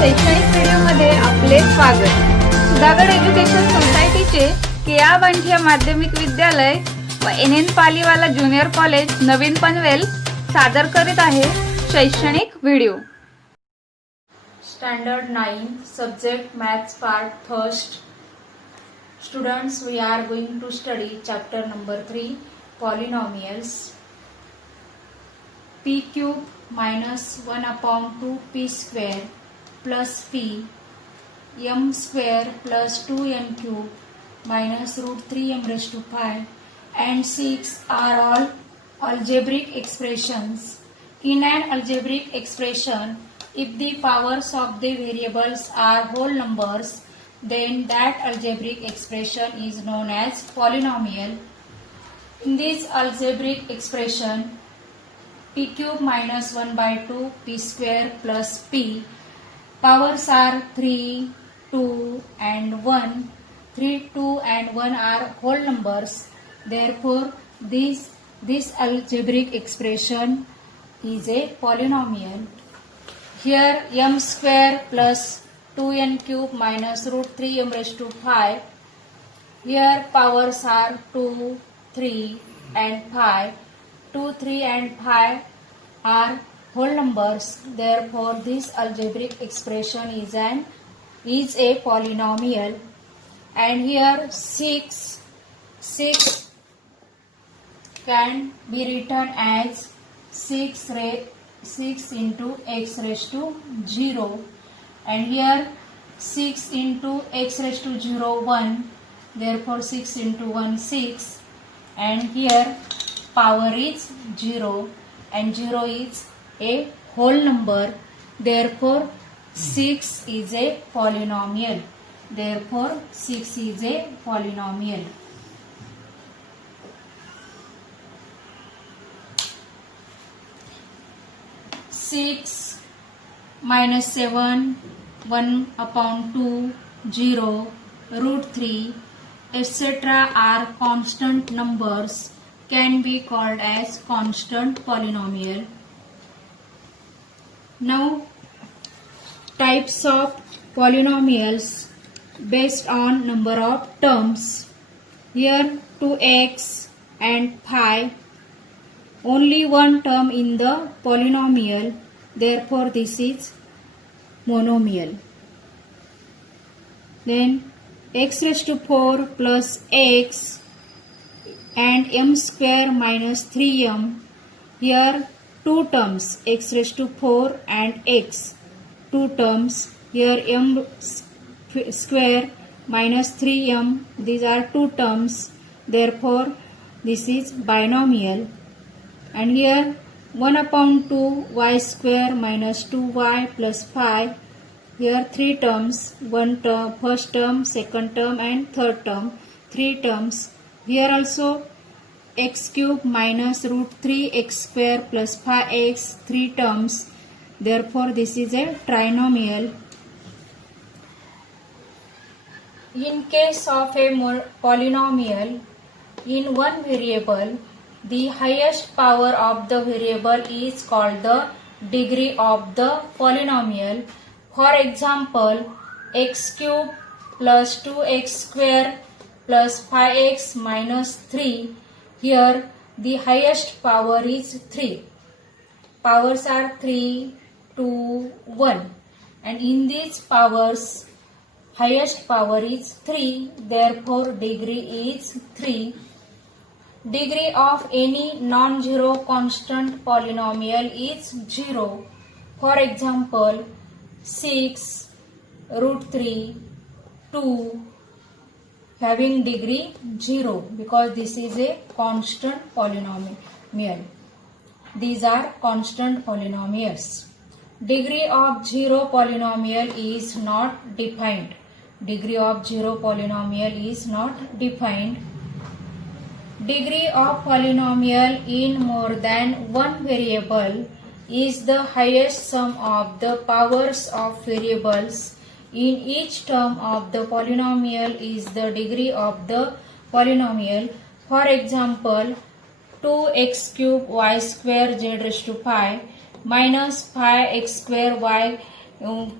शैक्षणिक व्हिडिओमध्ये आपले स्वागत। सुधागड एज्युकेशन सोसायटीचे केआ बांठिया माध्यमिक विद्यालय व एन पालीवाला ज्युनियर कॉलेज नवीन पनवेल सादर करीत आहे शैक्षणिक video. Standard 9 subject maths part first. Students, we are going to study chapter number 3 polynomials. P cube minus 1 upon 2p square plus p m square plus 2m cube minus root 3m raised to 5 and 6 are all algebraic expressions. In an algebraic expression, if the powers of the variables are whole numbers, then that algebraic expression is known as polynomial. In this algebraic expression, p cube minus 1 by 2 p square plus p, powers are 3, 2 and 1. 3, 2 and 1 are whole numbers. Therefore, this algebraic expression is a polynomial. Here m square plus 2n cube minus root 3m raised to 5. Here powers are 2, 3 and 5. 2, 3 and 5 are whole numbers. Therefore, this algebraic expression is a polynomial. And here 6 can be written as 6 into x raised to 0, and here 6 into x raised to 0 1, therefore 6 into 1 6, and here power is 0 and 0 is a whole number, therefore 6 is a polynomial. Therefore 6 is a polynomial. Six minus 7, 1 upon 2, 0, root 3, etc. are constant numbers, can be called as constant polynomial. Now, types of polynomials based on number of terms. Here 2x and 5. Only one term in the polynomial, therefore this is monomial. Then x raised to 4 plus x and m square minus 3m. Here two terms, x raised to 4 and x. Two terms, here m square minus 3m. These are two terms, therefore this is binomial. And here 1 upon 2 y square minus 2y plus 5. Here three terms, one term, first term, second term and third term. Three terms. Here also x cube minus root 3x square plus 5x. Three terms. Therefore this is a trinomial. In case of a polynomial, in one variable, the highest power of the variable is called the degree of the polynomial. For example, x cube plus 2x square plus 5x minus 3. Here the highest power is 3. Powers are 3, 2, 1. And in these powers, highest power is 3. Therefore, degree is 3. Degree of any non-zero constant polynomial is 0. For example, 6, root 3, 2 having degree 0 because this is a constant polynomial. These are constant polynomials. Degree of 0 polynomial is not defined. Degree of 0 polynomial is not defined. Degree of polynomial in more than one variable is the highest sum of the powers of variables in each term of the polynomial is the degree of the polynomial. For example, 2x cube y square z raised to 5 minus 5x square y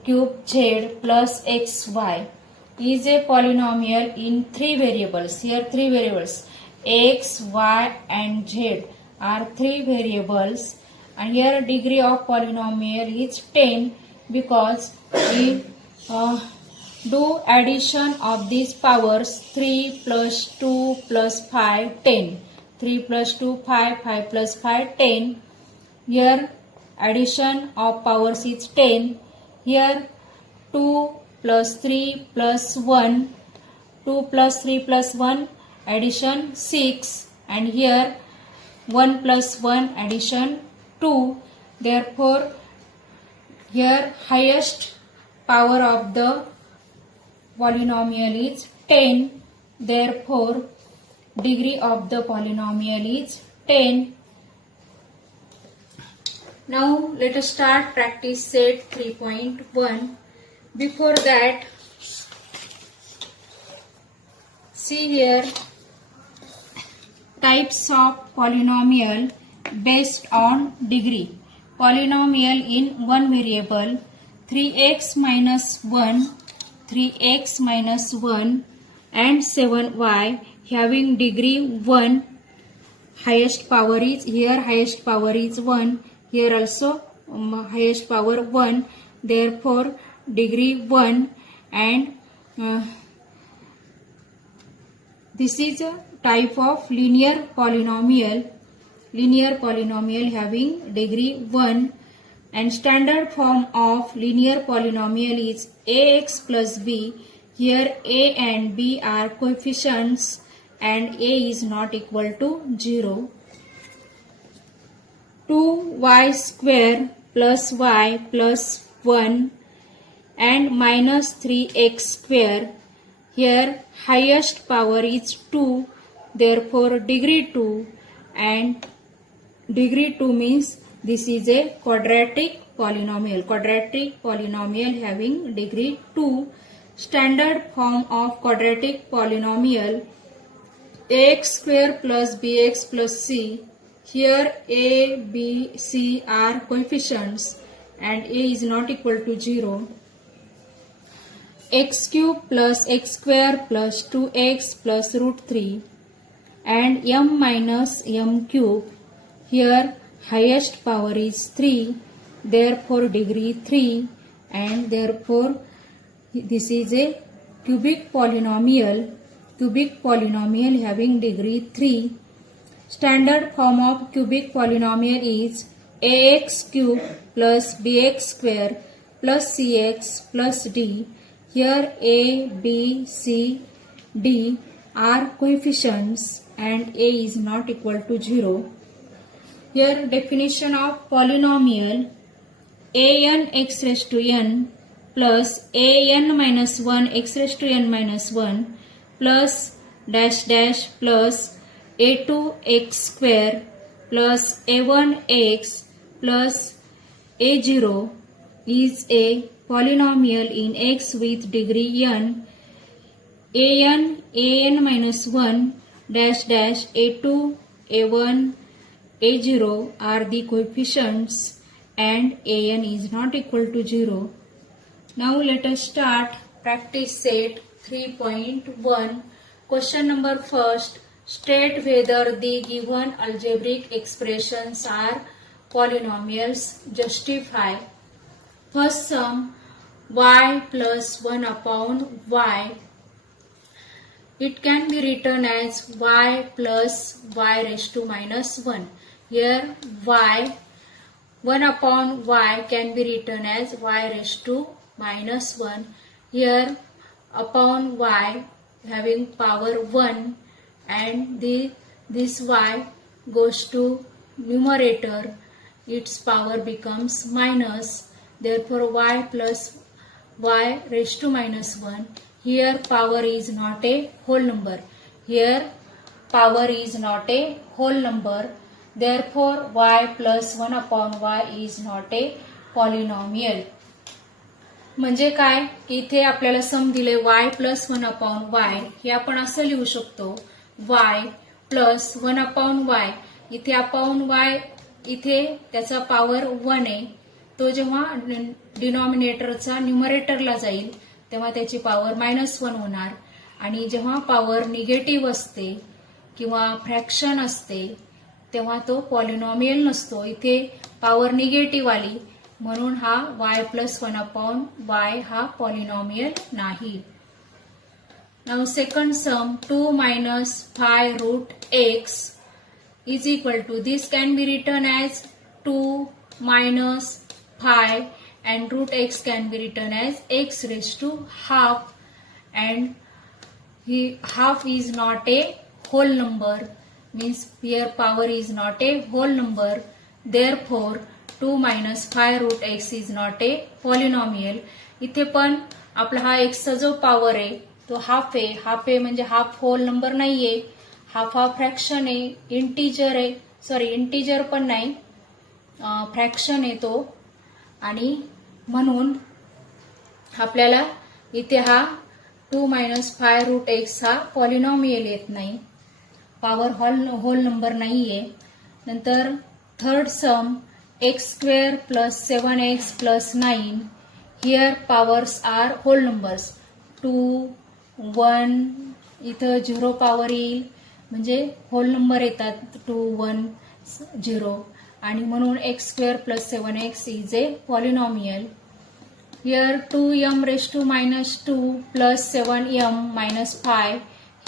cube z plus xy is a polynomial in three variables. Here three variables x, y and z are three variables, and here degree of polynomial is 10 because we do addition of these powers 3 plus 2 plus 5 10. 3 plus 2 5, 5 plus 5 10. Here addition of powers is 10. Here 2 plus 3 plus 1, 2 plus 3 plus 1 addition 6, and here 1 plus 1 addition 2. Therefore here highest power of the polynomial is 10. Therefore degree of the polynomial is 10. Now let us start practice set 3.1. Before that, see here types of polynomial based on degree. Polynomial in one variable 3x minus 1, 3x minus 1 and 7y having degree 1. Highest power is here, highest power is 1. Here also highest power 1. Therefore degree 1, and this is a type of linear polynomial. Linear polynomial having degree 1, and standard form of linear polynomial is ax plus b. Here a and b are coefficients and a is not equal to 0. 2y square plus y plus 1 and minus 3x square. Here highest power is 2, therefore degree 2, and degree 2 means this is a quadratic polynomial. Quadratic polynomial having degree 2. Standard form of quadratic polynomial ax square plus bx plus c. Here a, b, c are coefficients and a is not equal to 0. X cube plus x square plus 2x plus root 3 and m minus m cube. Here highest power is 3, therefore degree 3, and therefore this is a cubic polynomial. Cubic polynomial having degree 3. Standard form of cubic polynomial is ax cube plus bx square plus cx plus d. Here a, b, c, d are coefficients and a is not equal to 0. Here definition of polynomial: an x raised to n plus an minus 1 x raised to n minus 1 plus dash dash plus a2x square plus a1x plus a0 is a polynomial in x with degree n. an minus 1 dash dash a2 a1 a0 are the coefficients and an is not equal to 0. Now let us start practice set 3.1. Question number first. State whether the given algebraic expressions are polynomials. Justify. First sum y plus 1 upon y. It can be written as y plus y raised to minus 1. Here y 1 upon y can be written as y raised to minus 1. Here upon y having power 1, and this y goes to numerator, its power becomes minus. Therefore y plus y raised to minus 1. Here power is not a whole number. Here power is not a whole number. Therefore y plus 1 upon y is not a polynomial. म्हणजे काय की इथे आपल्याला सम दिले y plus 1 upon y. हे आपण असं लिहू शकतो y प्लस 1 अपॉन y. इथे अपॉन y इथे त्याचा पॉवर 1 आहे, तो जेव्हा डिनॉमिनेटरचा न्यूमरेटरला जाईल तेव्हा त्याची पॉवर -1 होणार आणि जेव्हा पॉवर निगेटिव्ह असते किंवा फ्रॅक्शन असते तेव्हा तो पॉलिनॉमियल नसतो. इथे पॉवर निगेटिव्ह आली म्हणून हा y+1/y हा पॉलिनॉमियल नाही. Now second sum 2 minus 5 root x is equal to, this can be written as 2 minus 5 and root x can be written as x raised to half, and half is not a whole number, means here power is not a whole number, therefore 2 minus 5 root x is not a polynomial. इथे पण आपला हा x चा जो power आहे तो half आहे. Half आहे म्हणजे हाफ होल नंबर नाहीये, हाफ हा फ्रॅक्शन आहे, इंटीजर आहे, सॉरी इंटीजर पण नाही, फ्रॅक्शन आहे तो, आणि म्हणून आपल्याला इथे हा 2 minus 5 root x हा पॉलिनॉमियल येत नाही, पॉवर होल नंबर नाहीये. नंतर third some x² plus 7x plus 9, here powers are whole numbers, 2 1 इथं 0 पॉवर येईल म्हणजे होल नंबर येतात 2 1 0, आणि म्हणून x² plus 7x is a polynomial. Here 2m raised to -2 plus 7m minus 5,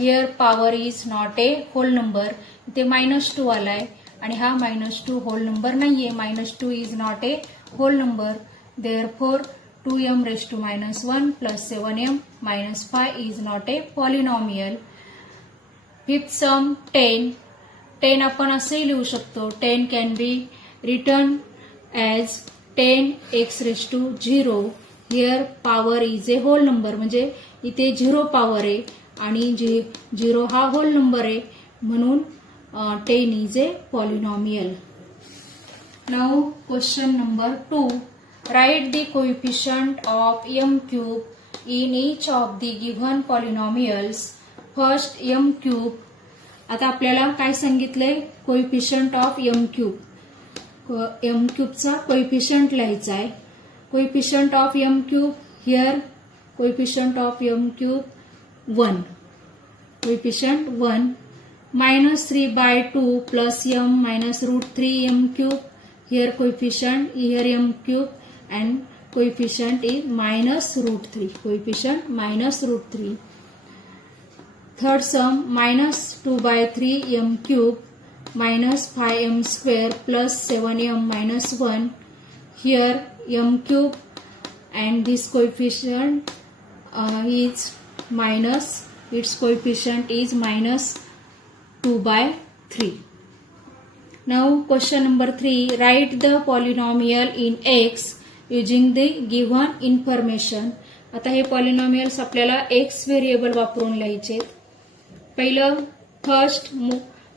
here power is not a whole number. इथे -2 आलाय आणि हा -2 होल नंबर नाहीये, -2 is not a whole number, therefore 2m raised to -1 plus 7m minus 5 is not a polynomial. Fifth sum 10. 10 आपण असेही लिहू शकतो. 10 can be written as 10x raised to 0. Here power is a whole number, म्हणजे इथे 0 power आहे आणि 0 हा hole number आहे म्हणून 10 is a polynomial. Now question number 2. Write the coefficient of m cube in each of the given polynomials. First m cube. आता आपल्याला काय सांगितलंय, coefficient of m cube. m cube चा कोएफिशियंट लिहायचा आहे. Coefficient of m cube, here coefficient of m cube 1. Coefficient 1. -3/2 plus m minus √3 m cube. Here coefficient, here m cube, and coefficient is -√3. Coefficient -√3. Third sum -2/3 m cube minus 5m square plus 7m minus 1. Here m cube and this coefficient is minus, its coefficient is -2/3. Now question number 3. Write the polynomial in x using the given information. आता हे polynomials आपल्याला x variable वापरून लिहायचे. पहिलं first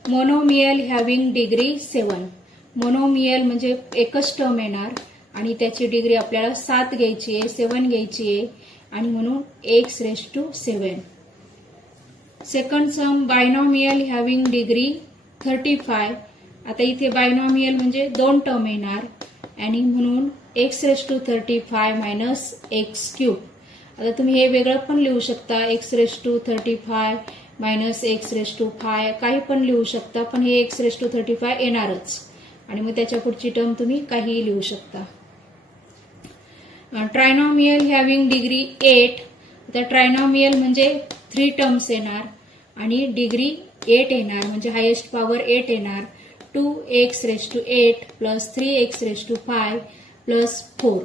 monomial having degree 7. Monomial म्हणजे एकच term येणार आणि त्याची डिग्री आपल्याला 7 घ्यायची आहे, 7 घ्यायची आहे आणि म्हणून x raised to 7. Second some binomial having degree 35. आता इथे बायनॉमियल म्हणजे 2 टर्म येणार आणि म्हणून x raised to 35 minus x cube. आता तुम्ही हे वेगळं पण लिहू शकता, x raised to 35 minus x raised to 5 काही पण लिहू शकता, पण हे x raised to 35 येणारच आणि मग त्याच्या पुढची टर्म तुम्ही काहीही लिहू शकता. Trinomial having degree 8. आता ट्रायनॉमियल म्हणजे 3 टर्म्स येणार आणि डिग्री 8 येणार म्हणजे हायेस्ट पॉवर 8 येणार. 2x raised to 8 plus 3x raised to 5 plus 4.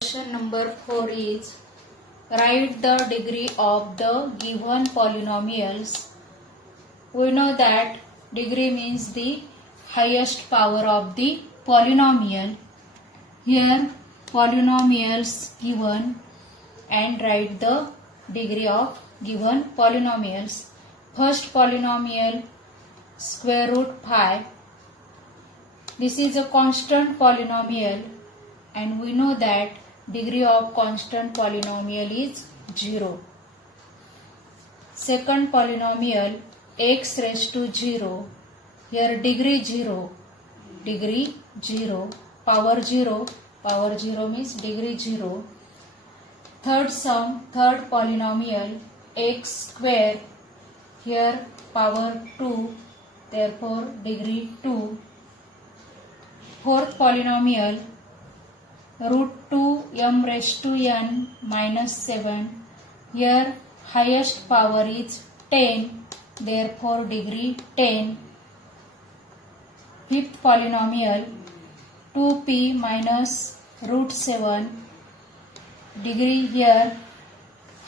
Question number 4 is, write the degree of the given polynomials. We know that degree means the highest power of the polynomial. Here polynomials given and write the degree of given polynomials. First polynomial square root 5. This is a constant polynomial and we know that degree of constant polynomial is 0. Second polynomial x raised to 0. Here degree 0, power 0 means degree 0. Third polynomial x square, here power 2, therefore degree 2. Fourth polynomial root 2 m raised to n minus 7, here highest power is 10, therefore degree 10. Fifth polynomial 2p minus root 7, degree here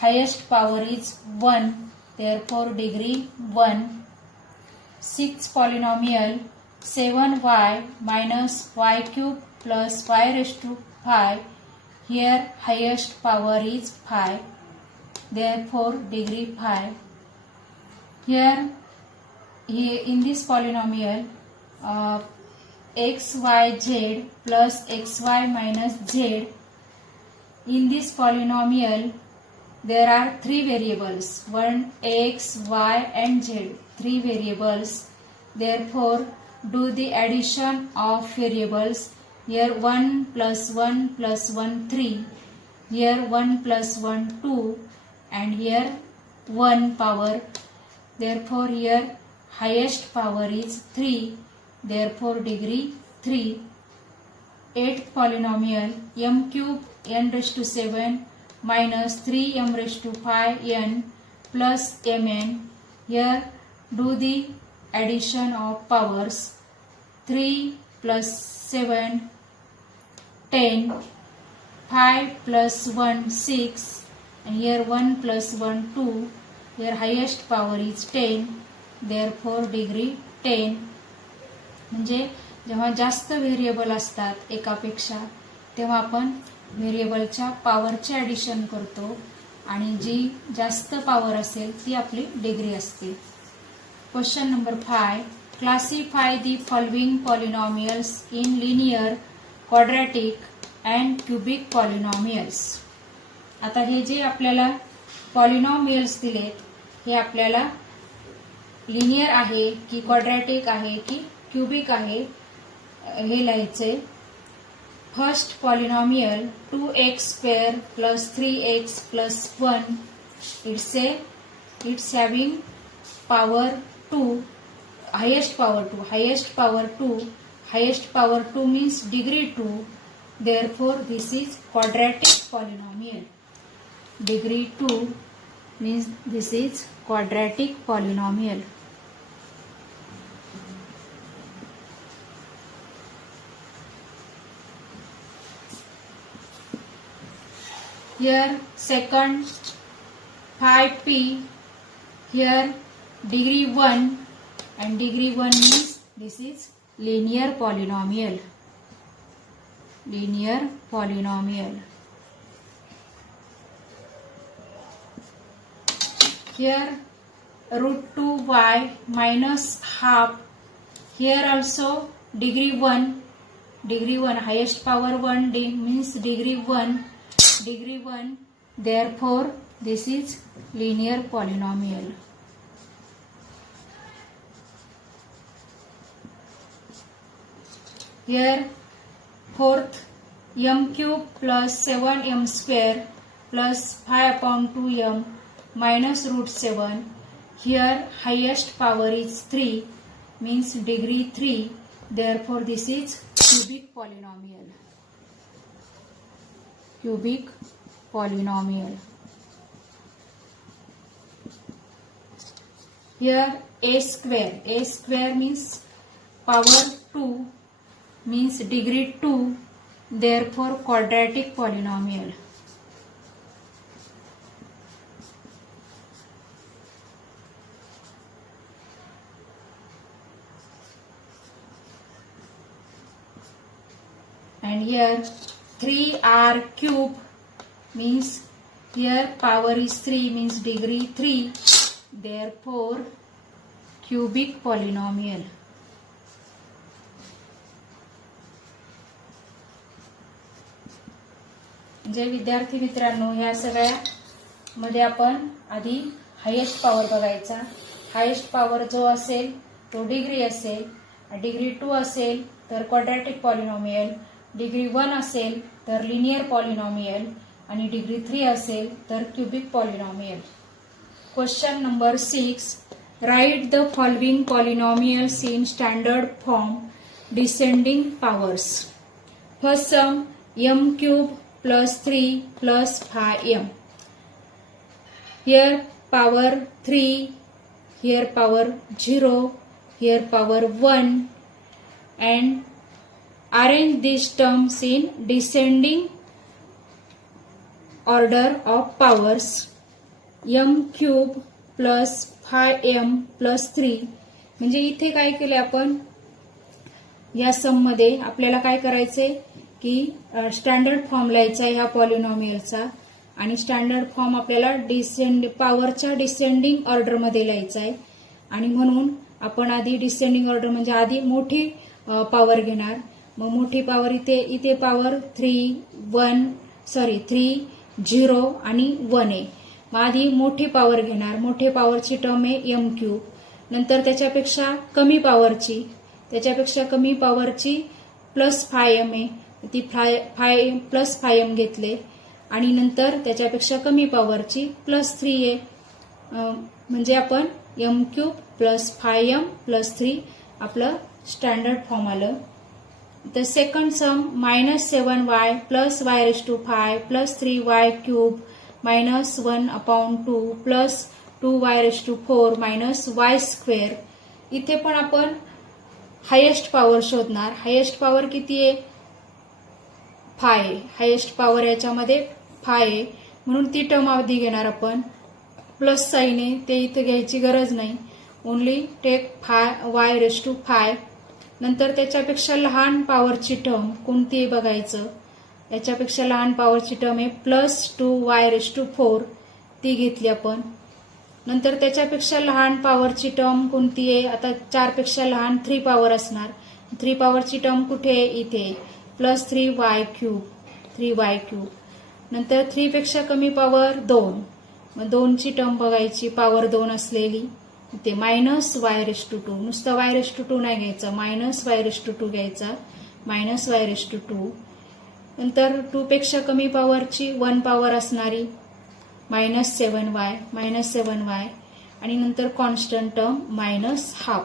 highest power is 1, therefore degree 1. Sixth polynomial 7y minus y cube plus y raised to 5, here highest power is 5, therefore degree 5. Here in this polynomial xyz plus xy minus z. In this polynomial there are three variables, one x, y and z, three variables. Therefore do the addition of variables. Here 1 plus 1 plus 1 3, here 1 plus 1 2 and here 1 power. Therefore here highest power is 3, therefore degree 3. Eighth polynomial m cube n raised to 7 minus 3m raised to 5n plus mn. Here do the addition of powers. 3 plus 7 10, 5 plus 1 6 and here 1 plus 1 2. Here highest power is 10, therefore degree 10. म्हणजे जेव्हा जास्त variable असतात एकापेक्षा तेव्हा आपण व्हेरिएबलच्या पॉवरचे addition करतो आणि जी जास्त पॉवर असेल ती आपली डिग्री असते. Question number 5. Classify the following polynomials in linear, quadratic and cubic polynomials. आता हे जे आपल्याला पॉलिनॉमियल्स दिलेत हे आपल्याला लिनियर आहे की क्वाड्रॅटिक आहे की क्युबिक आहे हे लिहायचे. First polynomial 2x² plus 3x plus 1, it's having power 2, highest power 2 means degree 2, therefore this is quadratic polynomial. Degree 2 means this is quadratic polynomial. Here second 5p, here degree 1 and degree 1 means this is linear polynomial. Here root 2y minus half, here also degree 1, highest power 1 means degree 1, therefore this is linear polynomial. Here fourth m cube plus 7m square plus 5/2m minus root 7, here highest power is 3 means degree 3, therefore this is cubic polynomial. Here a square means power 2 means degree 2, therefore quadratic polynomial. And here 3r cube means here power is 3 means degree 3, therefore cubic polynomial. जे विद्यार्थी मित्रांनो ह्या सगळ्या मध्ये आपण आधी highest power बघायचा. Highest power जो असेल तो डिग्री असेल. डिग्री 2 असेल तर क्वाड्रॅटिक पॉलिनॉमियल, डिग्री 1 असेल तर लिनियर पॉलिनॉमियल आणि डिग्री 3 असेल तर cubic polynomial. Question number 6. Write the following polynomials in standard form descending powers. First sum m³ plus 3 plus 5m. Here power 3, here power 0, here power 1, and arrange these terms in descending order of powers. m³ plus 5m plus 3 म्हणजे इथे काय केले आपण, या सम मध्ये आपल्याला काय करायचंय की स्टँडर्ड फॉर्म लिहायचा ह्या पॉलिनॉमियलचा आणि स्टँडर्ड फॉर्म आपल्याला पॉवरच्या डिसेंडिंग ऑर्डरमध्ये लिहायचा आहे. आणि म्हणून आपण आधी डिसेंडिंग ऑर्डर म्हणजे आधी मोठी पॉवर घेणार. मग मोठी पॉवर इथे पॉवर 3, 0 आणि 1 आहे. मग आधी मोठी पॉवर घेणार. मोठे पॉवरची टर्म आहे m³. नंतर त्याच्यापेक्षा कमी पॉवरची प्लस 5m आहे, ती 5 प्लस 5m घेतले. आणि नंतर त्याच्यापेक्षा कमी पॉवरची प्लस 3 आहे. म्हणजे आपण m³ प्लस 5m प्लस 3 आपलं स्टँडर्ड फॉर्म आलं. तर सेकंड सम -7y plus y⁵ plus 3y³ minus 1/2 plus 2y⁴ minus y². इथे पण आपण हायेस्ट पॉवर शोधणार. हायेस्ट पॉवर किती आहे, 5 आहे. हायेस्ट पॉवर याच्यामध्ये 5 आहे म्हणून ती टर्म आधी घेणार आपण. प्लस साइन आहे ते इथे घ्यायची गरज नाही. Only take y⁵. नंतर त्याच्यापेक्षा लहान पॉवरची टर्म कोणती आहे बघायचं. याच्यापेक्षा लहान पॉवरची टर्म आहे प्लस 2y⁴, ती घेतली आपण. नंतर त्याच्यापेक्षा लहान पॉवरची टर्म कोणती आहे, आता 4 पेक्षा लहान 3 पॉवर असणार. 3 पॉवरची टर्म कुठे आहे, इथे प्लस 3y³. नंतर 3 पेक्षा कमी पॉवर 2, मग 2 ची टर्म बघायची पॉवर 2 असलेली. इथे मायनस y⁵. नुसतं y⁵ नाही घ्यायचं, मायनस y⁵ घ्यायचा, मायनस y⁵. नंतर 2 पेक्षा कमी पॉवरची 1 पॉवर असणारी -7y. आणि नंतर कॉन्स्टंट टर्म -½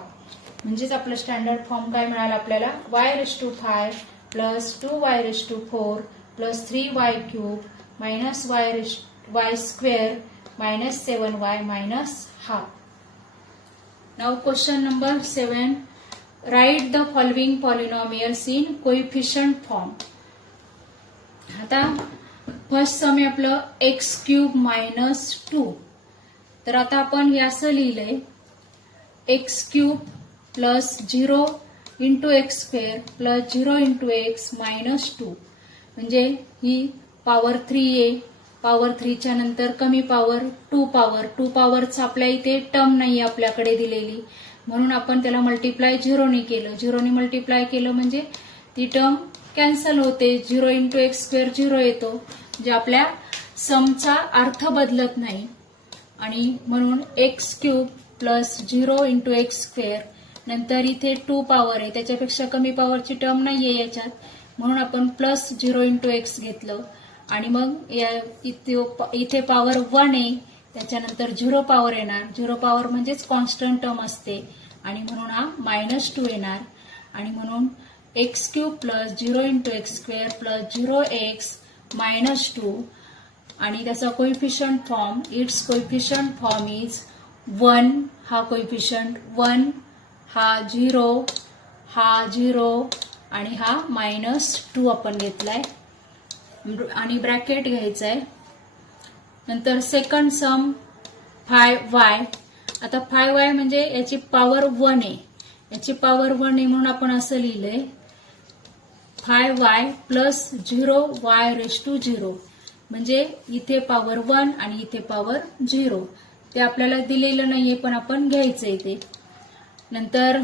म्हणजेच आपलं स्टँडर्ड फॉर्म काय मिळालं आपल्याला, y⁵ plus 2y⁴ plus 3y³ minus y² minus 7y -½ Now question number 7. Write the following polynomials in coefficient form. आता फर्स्ट सम आहे आपलं x³ - 2. तर आता आपण हे असं लिहिलंय x³ plus 0 into x² plus 0 into x minus 2. म्हणजे ही पॉवर 3 आहे. पॉवर 3च्या नंतर कमी पॉवर 2 पॉवरचं आपल्या इथे टर्म नाही आपल्याकडे दिलेली, म्हणून आपण त्याला मल्टिप्लाय 0ने केलं. 0ने मल्टिप्लाय केलं म्हणजे ती टर्म कॅन्सल होते. 0 इंटू x² 0 येतो, जे आपल्या समचा अर्थ बदलत नाही. आणि म्हणून x³ प्लस 0 इंटू x². नंतर इथे 2 पॉवर आहे, त्याच्यापेक्षा कमी पॉवरची टर्म नाहीये याच्यात, म्हणून आपण प्लस 0 इंटू x घेतलं. आणि मग इथे पॉवर 1 आहे, त्याच्यानंतर 0 पॉवर येणार. 0 पॉवर म्हणजेच कॉन्स्टंट टर्म असते आणि म्हणून हा -2 येणार. आणि म्हणून x³ plus 0 into x² plus 0x minus 2. आणि त्याचा coefficient form, it's coefficient form is 1, हा कोइफिशियंट 1, हा 0, हा 0 आणि हा -2 आपण घेतलाय आणि ब्रॅकेट घ्यायचा आहे. नंतर सेकंड सम 5y. आता 5y म्हणजे याची पॉवर 1 आहे, याची पॉवर 1 आहे म्हणून आपण असं लिहिलंय 5y प्लस 0y⁵. म्हणजे इथे पॉवर 1 आणि इथे पॉवर 0. ते आपल्याला दिलेलं नाहीये पण आपण घ्यायचंय ते. नंतर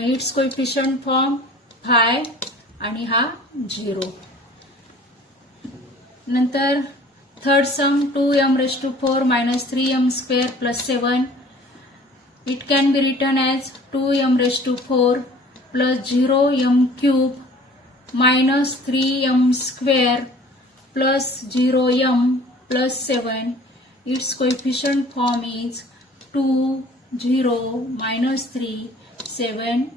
इट्स कोइफिशियंट फॉर्म 5 आणि हा 0. नंतर third sum 2m raised to 4 minus 3m square plus 7. It can be written as 2m raised to 4 plus 0m cube minus 3m square plus 0m plus 7. Its coefficient form is 2, 0, minus 3, 7.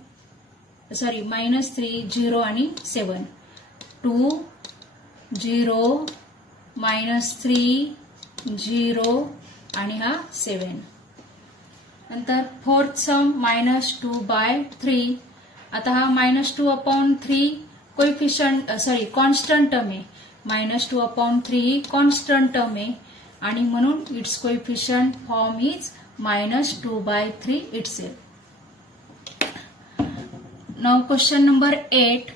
minus 3, 0 आणि 7. 2, 0, minus 3, 0 आणि हा 7. नंतर fourth some minus 2 by 3. आता हा minus 2 upon 3 coefficient constant term आहे. minus 2 upon 3 ही constant term आहे आणि म्हणून it's coefficient form is minus 2 by 3 itself. Now question number 8.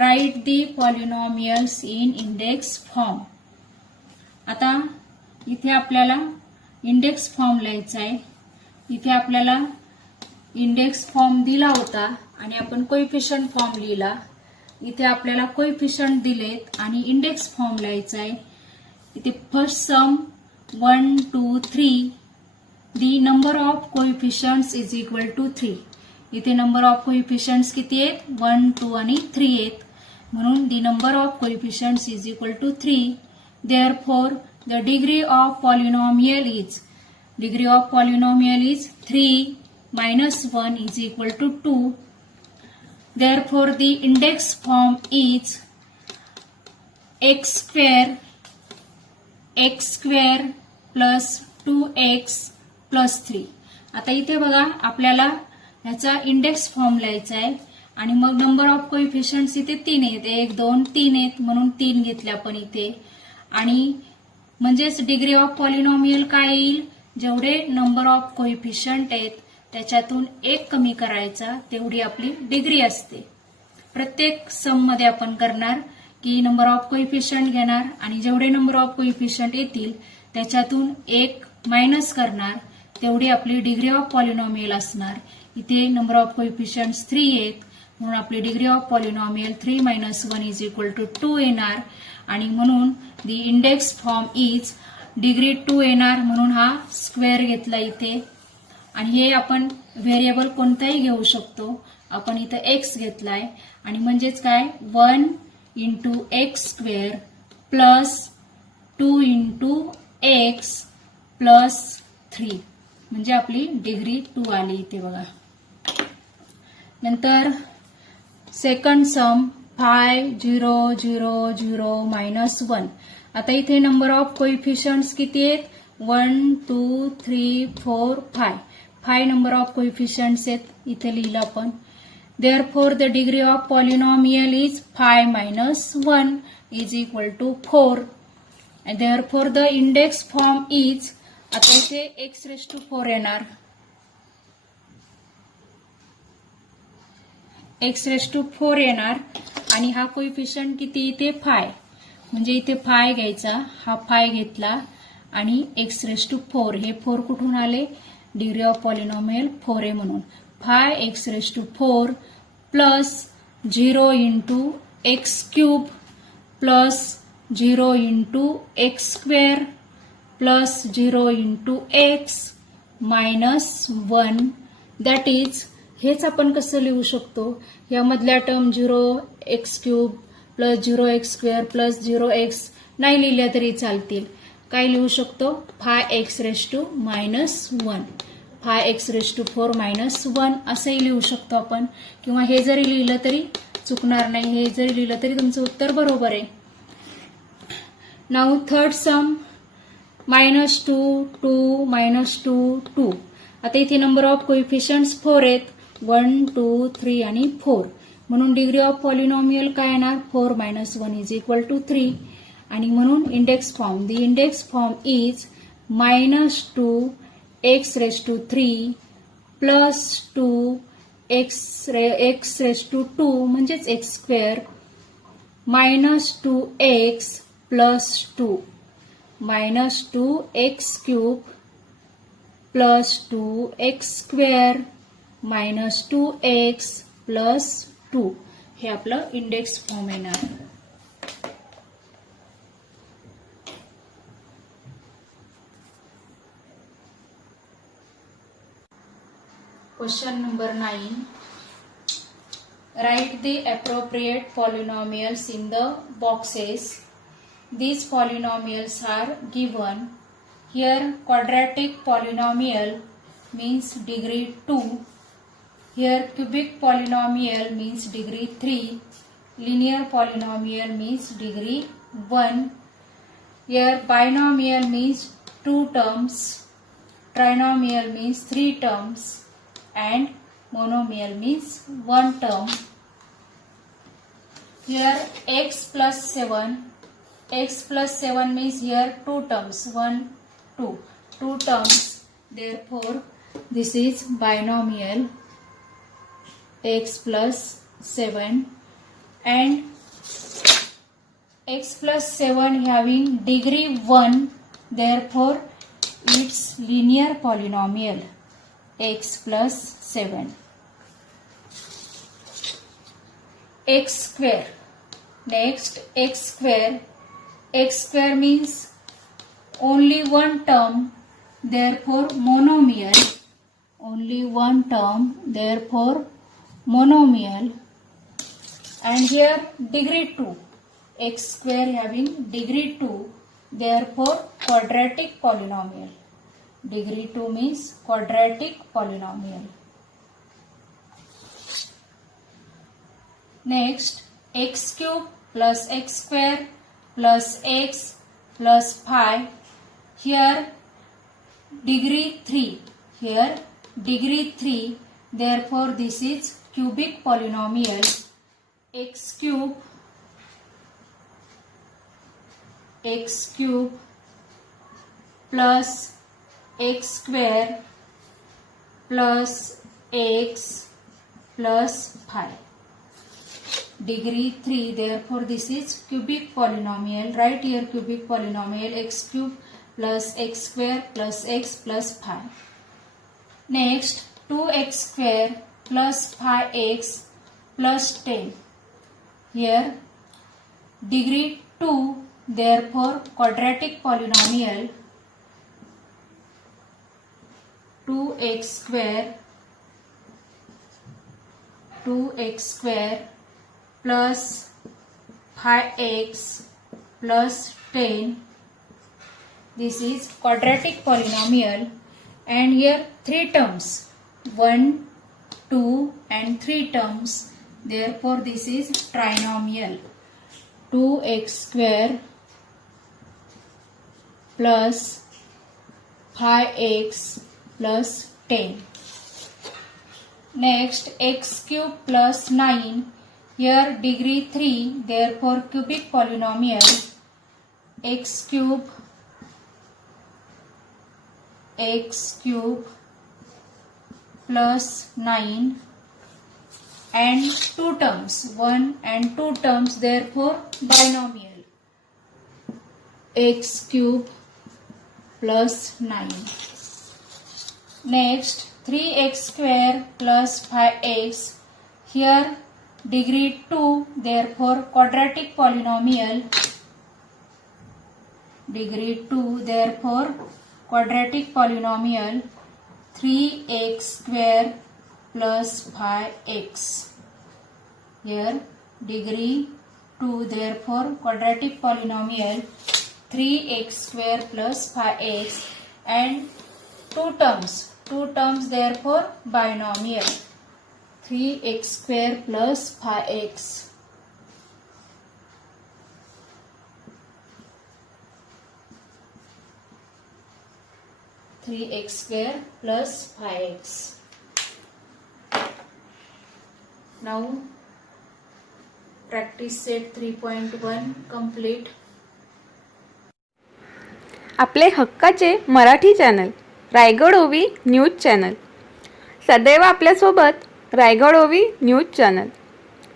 Write the polynomials in index form. आता इथे आपल्याला इंडेक्स फॉर्म लिहायचा आहे. इथे आपल्याला इंडेक्स फॉर्म दिला होता आणि आपण कोएफिशियंट फॉर्म लिहिला. इथे आपल्याला कोएफिशियंट दिलेत आणि इंडेक्स फॉर्म लिहायचा आहे. इथे first some 1, 2, 3. The number of coefficients is equal to 3. इथे नंबर ऑफ कोएफिशियंट्स किती आहेत? 1, 2 आणि 3 आहेत. म्हणून the number of coefficients is equal to 3. Therefore, the degree of polynomial is 3 minus 1 is equal to 2. Therefore, the index form is x square plus 2x plus 3. आता इथे बघा आपल्याला ह्याचा इंडेक्स फॉर्म लिहायचा आहे आणि मग नंबर ऑफ कोएफिशियंट्स इथे 3 आहेत. 1, 2, 3 आहेत म्हणून 3 घेतले आपण इथे. आणि म्हणजेच डिग्री ऑफ पॉलिनॉमियल काय येईल? जेवढे नंबर ऑफ कोएफिशियंट आहेत त्याच्यातून एक कमी करायचा तेवढी आपली डिग्री असते. प्रत्येक सम मध्ये आपण करणार की नंबर ऑफ कोएफिशियंट घेणार आणि जेवढे नंबर ऑफ कोएफिशियंट येतील त्याच्यातून एक मायनस करणार तेवढी आपली डिग्री ऑफ पॉलिनॉमियल असणार. इथे नंबर ऑफ कोएफिशियंट्स 3 आहेत म्हणून आपली degree of polynomial 3 minus 1 is equal to 2 येणार आणि म्हणून दी इंडेक्स फॉर्म इज डिग्री 2 येणार म्हणून हा स्क्वेअर घेतला इथे. आणि हे आपण व्हेरिएबल कोणताही घेऊ शकतो. आपण इथं एक्स घेतलाय आणि म्हणजेच काय 1 into x square plus 2 into x plus 3 म्हणजे आपली डिग्री 2 आली इथे बघा. नंतर सेकंड सम 5, 0, 0, 0, minus 1. आता इथे नंबर ऑफ कोएफिशियंट्स किती आहेत? 1, 2, 3, 4, 5. 5 नंबर ऑफ कोएफिशियंट्स आहेत इथे लिहिलं आपण. Therefore, the degree of polynomial is 5 minus 1 is equal to 4. And therefore, the index form is आता इथे x raised to 4 येणार. x raised to 4 येणार आणि हा कोएफिशियंट किती इथे 5 म्हणजे इथे 5 घ्यायचा. हा 5 घेतला आणि x raised to 4 हे 4 कुठून आले? डिग्री ऑफ पॉलिनॉमियल 4 आहे म्हणून 5x raised to 4 plus 0 into x cube plus 0 into x square plus 0 into x minus 1. That is, हेच आपण कसं लिहू शकतो? यामधल्या term 0x cube plus 0x square plus 0x नाही लिहिल्या तरी चालतील. काय लिहू शकतो? 5x raised to minus 1. 5x raised to 4 minus 1 असंही लिहू शकतो आपण. किंवा हे जरी लिहिलं तरी चुकणार नाही. हे जरी लिहिलं तरी तुमचं उत्तर बरोबर आहे. नाउ थर्ड सम -2, 2, -2, 2. आता इथे नंबर ऑफ कोएफिशियंट्स 4 आहेत. 1, 2, 3 आणि 4. म्हणून डिग्री ऑफ पॉलिनॉमियल काय येणार? 4 minus 1 is equal to 3. आणि म्हणून index form the index form is -2 x raised to 3 plus 2 x raised to 2 म्हणजेच x square minus 2x plus 2 minus 2x cube plus 2x square minus 2x plus 2 हे आपलं index form येणार. Question number 9. Write the appropriate polynomials in the boxes. These polynomials are given. Here quadratic polynomial means degree 2. Here cubic polynomial means degree 3. Linear polynomial means degree 1. Here binomial means 2 terms. Trinomial means 3 terms. And monomial means 1 term. Here x plus 7. X plus 7 means here 2 terms. 1, 2. 2 terms. Therefore, this is binomial x plus 7, and x plus 7 having degree 1, therefore it's linear polynomial x plus 7. X square. Next, x square. X square means only one term, therefore monomial. Only one term, therefore monomial. And here degree 2. X square having degree 2, therefore quadratic polynomial. Degree 2 means quadratic polynomial. Next, x cube plus x square plus x plus 5. Here degree 3. Here degree 3. Therefore this is cubic polynomial. X cube plus x square plus x plus 5. Degree 3, therefore this is cubic polynomial. Write here cubic polynomial x cube plus x square plus x plus 5. Next, 2x square plus 5x plus 10. Here degree 2, therefore quadratic polynomial. 2x square plus 5x plus 10. This is quadratic polynomial, and here 3 terms, 1, 2 and 3 terms, therefore this is trinomial. 2x square plus 5x plus 10. Next, x cube plus 9. Here degree 3, therefore cubic polynomial. X cube plus 9 and 2 terms, 1 and 2 terms, therefore binomial. X cube plus 9. Next, 3x square plus 5x. Here degree 2, therefore quadratic polynomial. Degree 2, therefore quadratic polynomial. 3x square plus 5x. Here degree 2, therefore quadratic polynomial. 3x square plus 5x and 2 terms, therefore binomial. 3x square plus 5x. x square plus 5x. Now practice set 3.1 complete. आपले हक्काचे Marathi channel Raigad ओवी news channel, सदैव आपल्यासोबत रायगड ओवी news channel.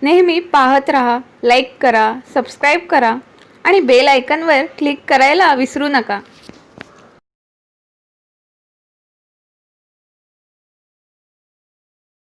नेहमी पाहत रहा, like करा, सबस्क्राईब करा आणि बेल आयकॉनवर क्लिक करायला विसरू नका.